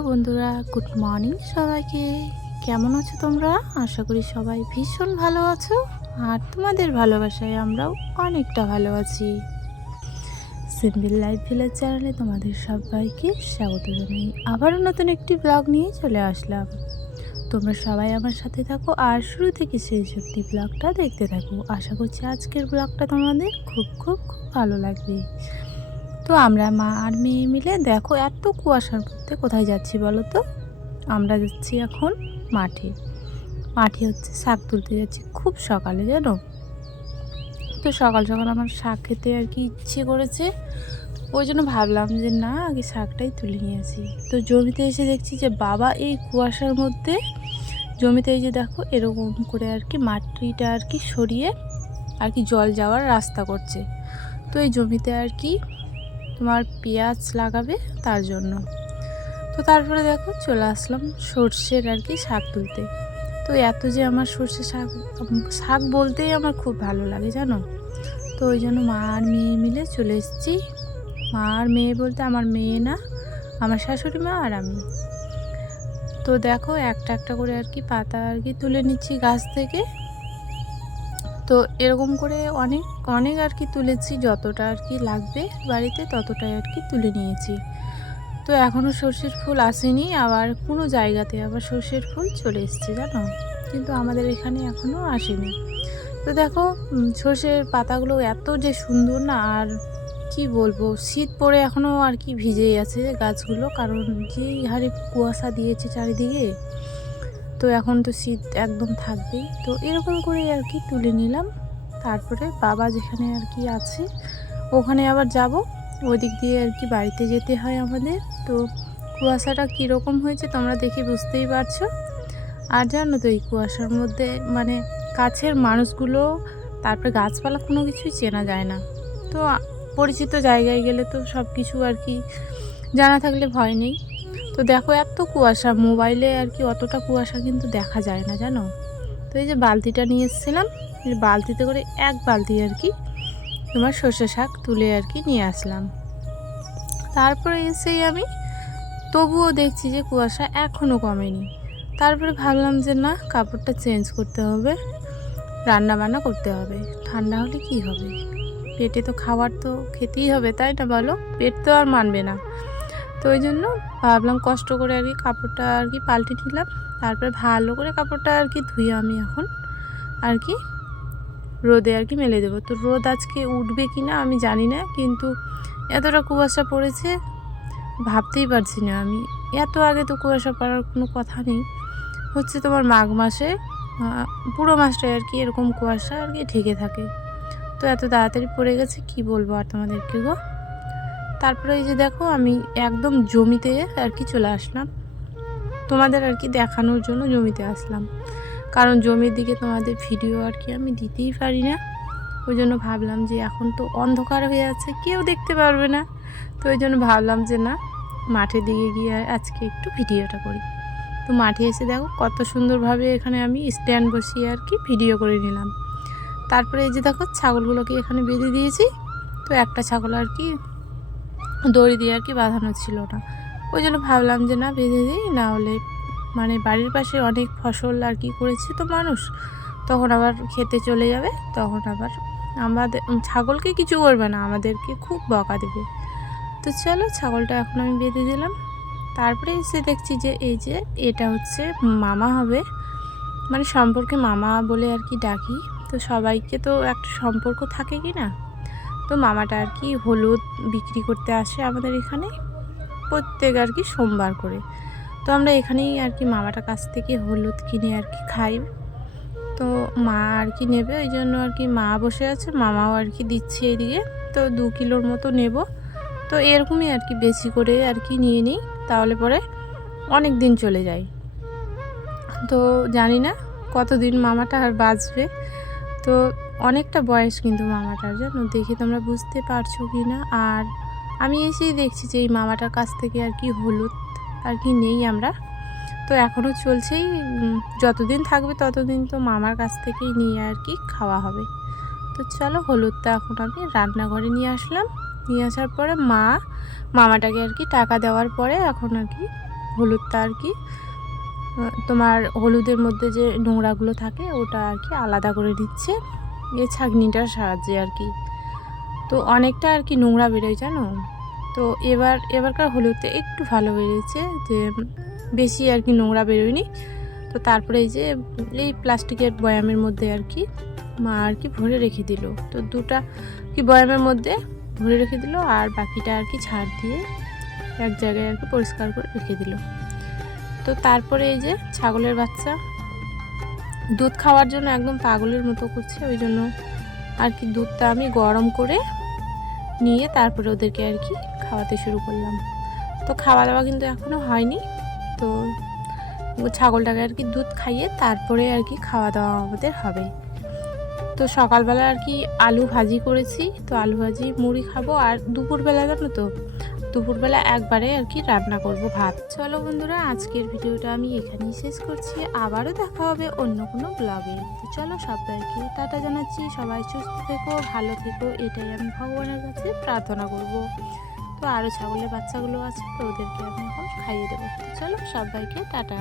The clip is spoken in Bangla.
হ্যালো বন্ধুরা, গুড মর্নিং সবাইকে। কেমন আছো তোমরা? আশা করি সবাই ভীষণ ভালো আছো, আর তোমাদের ভালোবাসায় আমরাও অনেকটা ভালো আছি। সিম্পল লাইফ ভিলেজ চ্যানেলে তোমাদের সবাইকে স্বাগত জানাই। আবারও নতুন একটি ব্লগ নিয়ে চলে আসলাম। তোমরা সবাই আমার সাথে থাকো, আর শুরু থেকে শেষ অব্দি ব্লগটা দেখতে থাকো। আশা করছি আজকের ব্লগটা তোমাদের খুব খুব খুব ভালো লাগবে। তো আমরা মা আর মেয়ে মিলে দেখো এত কুয়াশার মধ্যে কোথায় যাচ্ছি বলো তো? আমরা যাচ্ছি এখন মাঠে। মাঠে হচ্ছে শাক তুলতে যাচ্ছি খুব সকালে, জানো? তো সকাল সকাল আমার শাক খেতে আর কি ইচ্ছে করেছে। ওই জন্য ভাবলাম যে না, আগে শাকটাই তুলে নিয়ে আসি। তো জমিতে এসে দেখছি যে বাবা এই কুয়াশার মধ্যে জমিতে এই যে দেখো এরকম করে আর কি মাটিটা আর কি সরিয়ে আর কি জল যাওয়ার রাস্তা করছে। তো এই জমিতে আর কি তোমার পেঁয়াজ লাগাবে তার জন্য। তো তারপরে দেখো চলে আসলাম সর্ষের আর কি শাক তুলতে। তো এত যে আমার সর্ষে শাক শাক বলতেই আমার খুব ভালো লাগে, জানো? তো ওই জন্য মা আর মেয়ে মিলে চলে এসেছি। মা আর মেয়ে বলতে আমার মেয়ে না, আমার শাশুড়ি মা আর আমি। তো দেখো একটা একটা করে আর কি পাতা আর কি তুলে নিচ্ছি গাছ থেকে। তো এরকম করে অনেক অনেক আর কি তুলেছি, যতটা আর কি লাগবে বাড়িতে ততটাই আর কি তুলে নিয়েছি। তো এখনও সর্ষের ফুল আসেনি, আবার কোনো জায়গাতে আবার সর্ষের ফুল চলে এসছে, জানো? কিন্তু আমাদের এখানে এখনও আসেনি। তো দেখো সর্ষের পাতাগুলো এত যে সুন্দর না, আর কি বলব, শীত পড়ে এখনও আর কি ভিজেই আছে গাছগুলো, কারণ যেই হারে কুয়াশা দিয়েছে চারিদিকে তো এখন তো শীত একদম থাকবেই। তো এরকম করে আর কি তুলে নিলাম। তারপরে বাবা যেখানে আর কি আছে, ওখানে আবার যাব। ওদিক দিয়ে আর কি বাড়িতে যেতে হয় আমাদের। তো কুয়াশাটা কীরকম হয়েছে তোমরা দেখে বুঝতেই পারছ। আর জানো তো এই কুয়াশার মধ্যে মানে কাছের মানুষগুলো, তারপরে গাছপালা কোনো কিছুই চেনা যায় না। তো পরিচিত জায়গায় গেলে তো সব কিছু আর কি জানা থাকলে ভয় নেই। তো দেখো এত কুয়াশা, মোবাইলে আর কি অতটা কুয়াশা কিন্তু দেখা যায় না, জানো? তো এই যে বালতিটা নিয়ে এসেছিলাম বালতিতে করে এক বালতি আর কি তোমার সর্ষে শাক তুলে আর কি নিয়ে আসলাম। তারপরে এসেই আমি তবুও দেখছি যে কুয়াশা এখনও কমেনি। তারপরে ভাবলাম যে না, কাপড়টা চেঞ্জ করতে হবে রান্না বান্না করতে হবে। ঠান্ডা হলে কি হবে? পেটে তো খাবার তো খেতেই হবে, তাই না বলো? পেট তো আর মানবে না। তো ওই জন্য ভাবলাম কষ্ট করে আর কি কাপড়টা আর কি পাল্টে নিলাম। তারপরে ভালো করে কাপড়টা আর কি ধুয়ে আমি এখন আর কি রোদে আর কি মেলে দেবো। তো রোদ আজকে উঠবে কি না আমি জানি না, কিন্তু এতটা কুয়াশা পড়েছে ভাবতেই পারছি না আমি। এত আগে তো কুয়াশা পড়ার কোনো কথা নেই। হচ্ছে তোমার মাঘ মাসে পুরো মাসটাই আর কি এরকম কুয়াশা আর কি ঢেকে থাকে। তো এত তাড়াতাড়ি পড়ে গেছে, কি বলব আর তোমাদেরকে গো? তারপরে এই যে দেখো, আমি একদম জমিতে আর কি চলে আসলাম। তোমাদের আর কি দেখানোর জন্য জমিতে আসলাম। কারণ জমির দিকে তোমাদের ভিডিও আর কি আমি দিতেই পারি না। ওই জন্য ভাবলাম যে এখন তো অন্ধকার হয়ে আছে, কেউ দেখতে পারবে না। তো ওই জন্য ভাবলাম যে না, মাঠের দিকে গিয়ে আজকে একটু ভিডিওটা করি। তো মাঠে এসে দেখো, কত সুন্দরভাবে এখানে আমি স্ট্যান্ড বসিয়ে আর কি ভিডিও করে নিলাম। তারপরে এই যে দেখো, ছাগলগুলোকে এখানে বেঁধে দিয়েছি। তো একটা ছাগল আর কি দড়ি দিয়ে আর কি বাঁধানো ছিল না। ওই জন্য ভাবলাম যে না, বেঁধে দিই, না হলে মানে বাড়ির পাশে অনেক ফসল আর কি করেছে তো মানুষ, তখন আবার খেতে চলে যাবে, তখন আবার আমাদের ছাগলকে কিছু করবে না, আমাদেরকে খুব বকা দেবে। তো চলো, ছাগলটা এখন আমি বেঁধে দিলাম। তারপরে এসে দেখছি যে এই যে এটা হচ্ছে মামা হবে। মানে সম্পর্কে মামা বলে আর কি ডাকি। তো সবাইকে তো একটা সম্পর্ক থাকে কি না? তো মামাটা আর কি হলুদ বিক্রি করতে আসে আমাদের এখানে প্রত্যেক আর কি সোমবার করে। তো আমরা এখানেই আর কি মামাটার কাছ থেকে হলুদ কিনে আর কি খাই। তো মা আর কি নেবে, ওই জন্য আর কি মা বসে আছে, মামাও আর কি দিচ্ছে এদিকে তো দু কিলোর মতো নেব। তো এরকমই আর কি বেশি করে আর কি নিয়ে নিই, তাহলে পরে অনেক দিন চলে যায়। তো জানি না কতদিন মামাটা আর বাঁচবে। তো অনেকটা বয়স কিন্তু মামাটার, জানো? দেখে তোমরা বুঝতে পারছ কি না? আর আমি এসেই দেখছি যে এই মামাটার কাছ থেকে আর কি হলুদ আর কি নেই আমরা। তো এখনও চলছেই যতদিন থাকবে ততদিন তো মামার কাছ থেকেই নিয়ে আর কি খাওয়া হবে। তো চলো হলুদটা এখন আমি রান্নাঘরে নিয়ে আসলাম। নিয়ে আসার পরে মা, মামাটাকে আর কি টাকা দেওয়ার পরে এখন আর কি হলুদটা আর কি তোমার হলুদের মধ্যে যে নোংরাগুলো থাকে ওটা আর কি আলাদা করে দিচ্ছে। এই ছাঁকনিটার সাহায্যে আর কি। তো অনেকটা আর কি নোংরা বেরোয় জানো? তো এবার, এবারকার হলুদটা একটু ভালো বেরিয়েছে যে, বেশি আর কি নোংরা বেরোয়নি। তো তারপরে এই যে, এই প্লাস্টিকের বয়ামের মধ্যে আর কি মা আর কি ভরে রেখে দিল। তো দুটা কি বয়ামের মধ্যে ভরে রেখে দিল আর বাকিটা আর কি ছাড় দিয়ে এক জায়গায় আর কি পরিষ্কার করে রেখে দিল। তো তারপরে এই যে ছাগলের বাচ্চা দুধ খাওয়ার জন্য একদম পাগলের মতো করছে, ওই জন্য আর কি দুধটা আমি গরম করে নিয়ে তারপরে ওদেরকে আর কি খাওয়াতে শুরু করলাম। তো খাওয়া দাওয়া কিন্তু এখনও হয়নি, তো ছাগলটাকে আর কি দুধ খাইয়ে তারপরে আর কি খাওয়া দাওয়া আমাদের হবে। তো সকালবেলা আর কি আলু ভাজি করেছি, তো আলু ভাজি, মুড়ি খাব আর দুপুরবেলা জানো তো দুপুরবেলা একবারে আর কি রান্না করব ভাত। চলো বন্ধুরা, আজকের ভিডিওটা আমি এখানেই শেষ করছি। আবারও দেখা হবে অন্য কোনো ব্লগে চলো সবাইকে টাটা জানাচ্ছি। সবাই সুস্থ থেকো, ভালো থেকো, এটাই আমি ভগবানের কাছে প্রার্থনা করব। তো আরও ছাগলের বাচ্চাগুলো আছে, তো ওদেরকে আমি এখন খাইয়ে দেবো। চলো সবাইকে টাটা।